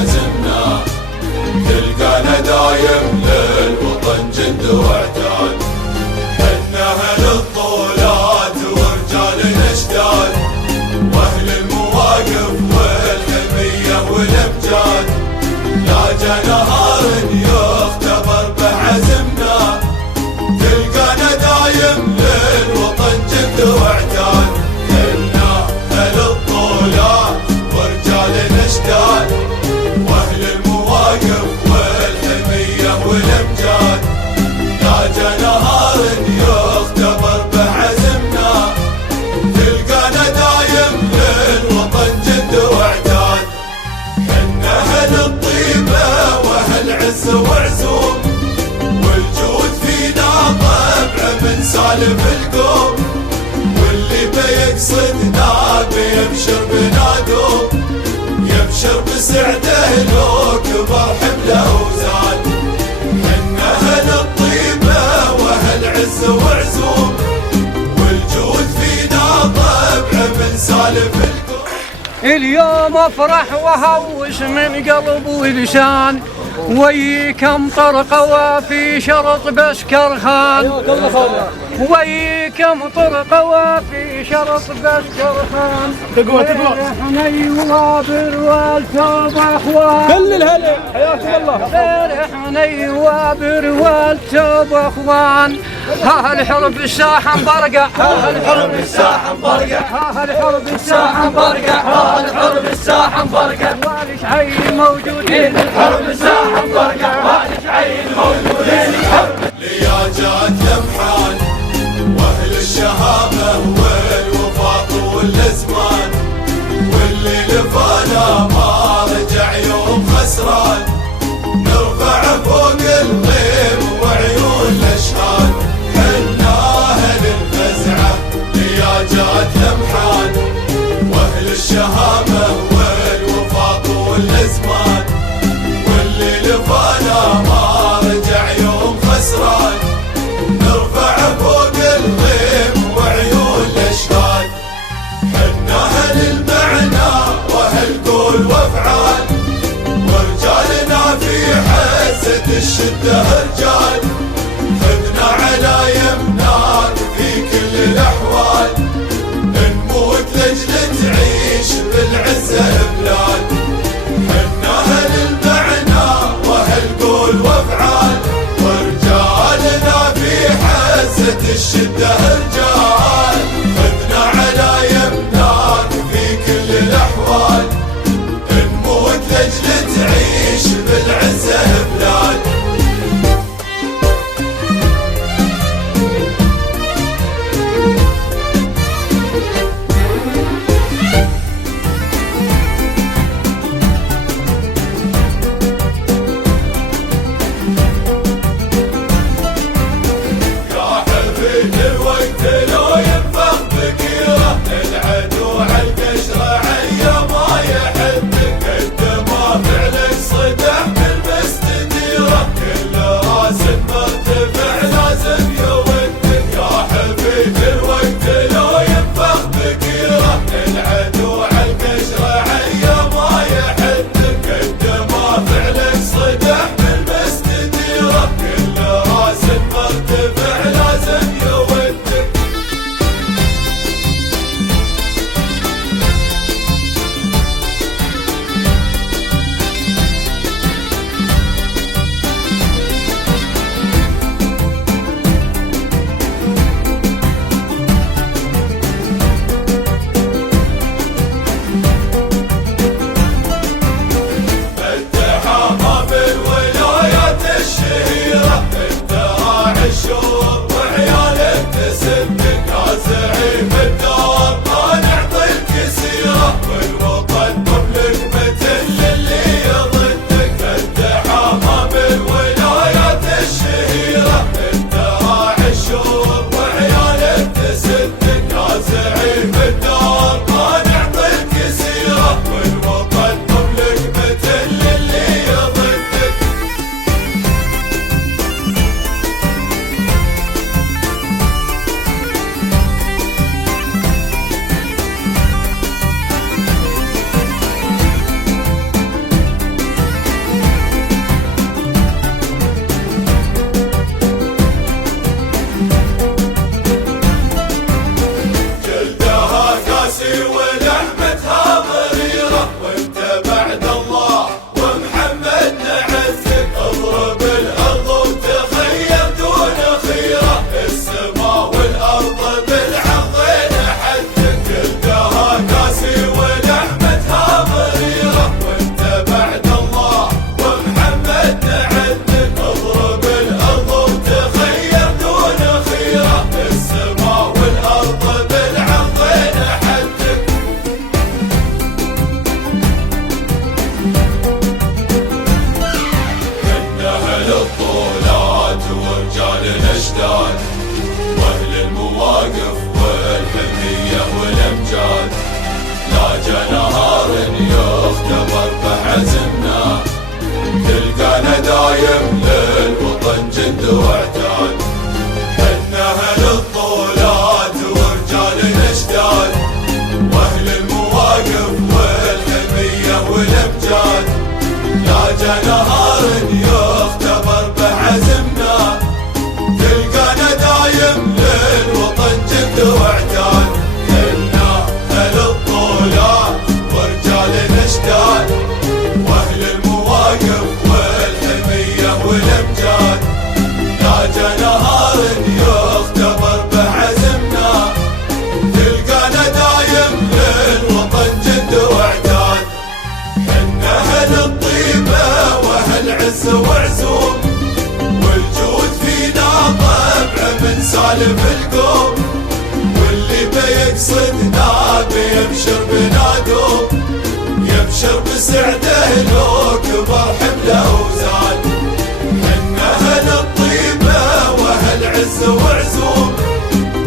بعزمنا، تلقانا دايم للوطن جند وعتاد. حنا اهل الطولات ورجال الاشداد، واهل المواقف والحميه والامجاد. لا جا نهار يختبر بعزمنا، تلقانا دايم للوطن جند وعتاد. حنا اهل الطولات ورجال الاشداد، واهل المواقف والحميه والامجاد. لا جا نهار يختبر بعزمنا، تلقانا دايم للوطن جند وعتاد. حنا اهل الطيبه واهل عز وعزوم، والجود فينا طبع من سالف القوم. واللي بيقصدنا بيبشر بنادوم، يبشر بسعده لو كبر حمله وزاد. حنا اهل الطيبه واهل عز وعزوم، والجود فينا طبع من سالف القوم. اليوم افرح وهوس من قلب ولسان، ويكم طرقه وفي شرط بسكرخان. ويكم طرقه وفي شرط بسكرخان. تقوى فرحني وابر والتوب اخوان. كل الهلا حياكم الله. فرحني وابر والتوب اخوان. ها الحرب الساحه مبرقع، ها الحرب الساحه مبرقع، ها الحرب الساحه مبرقع، ها الحرب الساحه مبرقع. والشعيل موجودين الحرب الساحه مبرقع، والشعيل موجودين. لياجات لمحان واهل الشهامه والوفاق والازمان، واللي لفانا ما رجع يوم خسران. نرفع فوق الغيم وعيون الاشهاد، حنا اهل الفزعه لياجات لمحان، واهل الشهامه والوفاق والازمان. واللي لفانا ما رجع يوم خسران. نرفع فوق الغيم وعيون الاشهاد، حنا اهل المعنى واهل قول وافعال. ورجالنا في حزة الشده رجال، خذنا على يمناك في كل الاحوال. نموت لاجل تعيش بالعزه بلاد. حنا اهل المعنى واهل قول وافعال. ورجالنا في حزة الشده رجال، خذنا على يمناك في كل الاحوال. نموت لاجل تعيش بالعزه بلاد. بعزمنا، تلقانا دايم للوطن جند وعتاد. حنا اهل الطولات ورجال الاشداد، واهل المواقف والحمية والامجاد. لا جا نهار يختبر بعزمنا، تلقانا دايم للوطن جند وعتاد. حنا اهل الطولات ورجال الاشداد، واهل المواقف والحمية والامجاد. لا جا نهار يختبر بعزمنا، تلقانا دايم للوطن جند وعتاد. حنا اهل الطيبة واهل عز وعزوم، والجود فينا طبع من سالف القوم. واللي بيقصدنا بيبشر بنادوم، يبشر بسعده لو كبر حمله وزاد. حنا اهل الطيبة واهل عز وعزوم،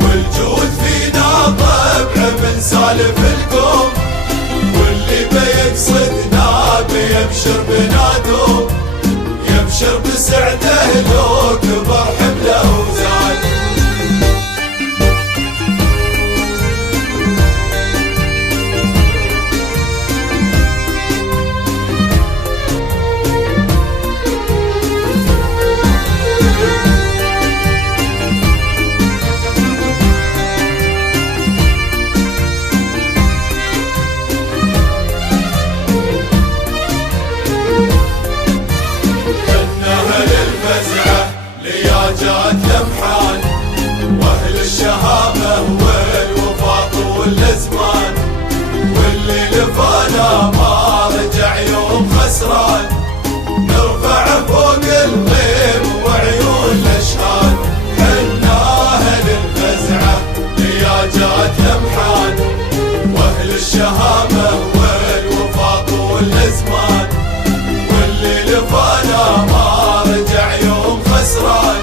والجود فينا طبع من سالف القوم. واللي بيقصدنا بيبشر بنادوم، يبشر بسعده لو كبر حمله وزاد. لياجات لمحان، واهل الشهامة والوفاء والازمان. واللي لفانا ما رجع يوم خسران، نرفع فوق الغيم وعيون الاشهاد. حنا اهل الفزعة لياجات لمحان، واهل الشهامة والوفاء والازمان. واللي لفانا ما رجع يوم خسران،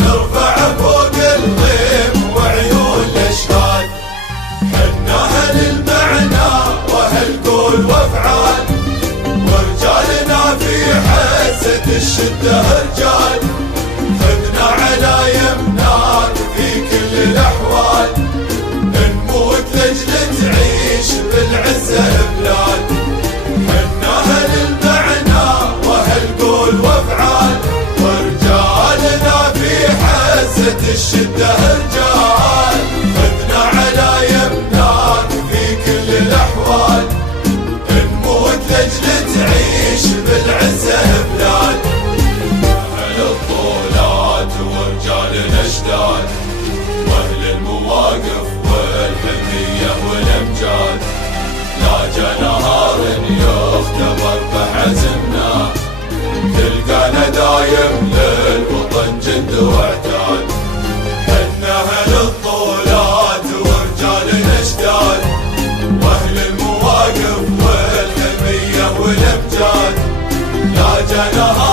نرفع فوق الغيم وعيون الاشهاد. حنا اهل المعنى واهل قول وافعال، ورجالنا في حزة الشدة رجال. خذنا على يمناك في كل الاحوال، نموت لاجل تعيش بالعزة بلاد. حنا اهل المعنى واهل قول وافعال، ورجالنا في حزة الشدة رجال. خذنا على يمناك في كل الاحوال، نموت لاجل تعيش بالعزة بلاد. اهل الطولات ورجال الاشداد، واهل المواقف والحمية والامجاد. لا جا نهار يختبر بعزمنا، تلقانا دايم للوطن جند وعتاد. حنا اهل الطولات ورجال الاشداد، واهل المواقف والحمية والامجاد. لا جا نهار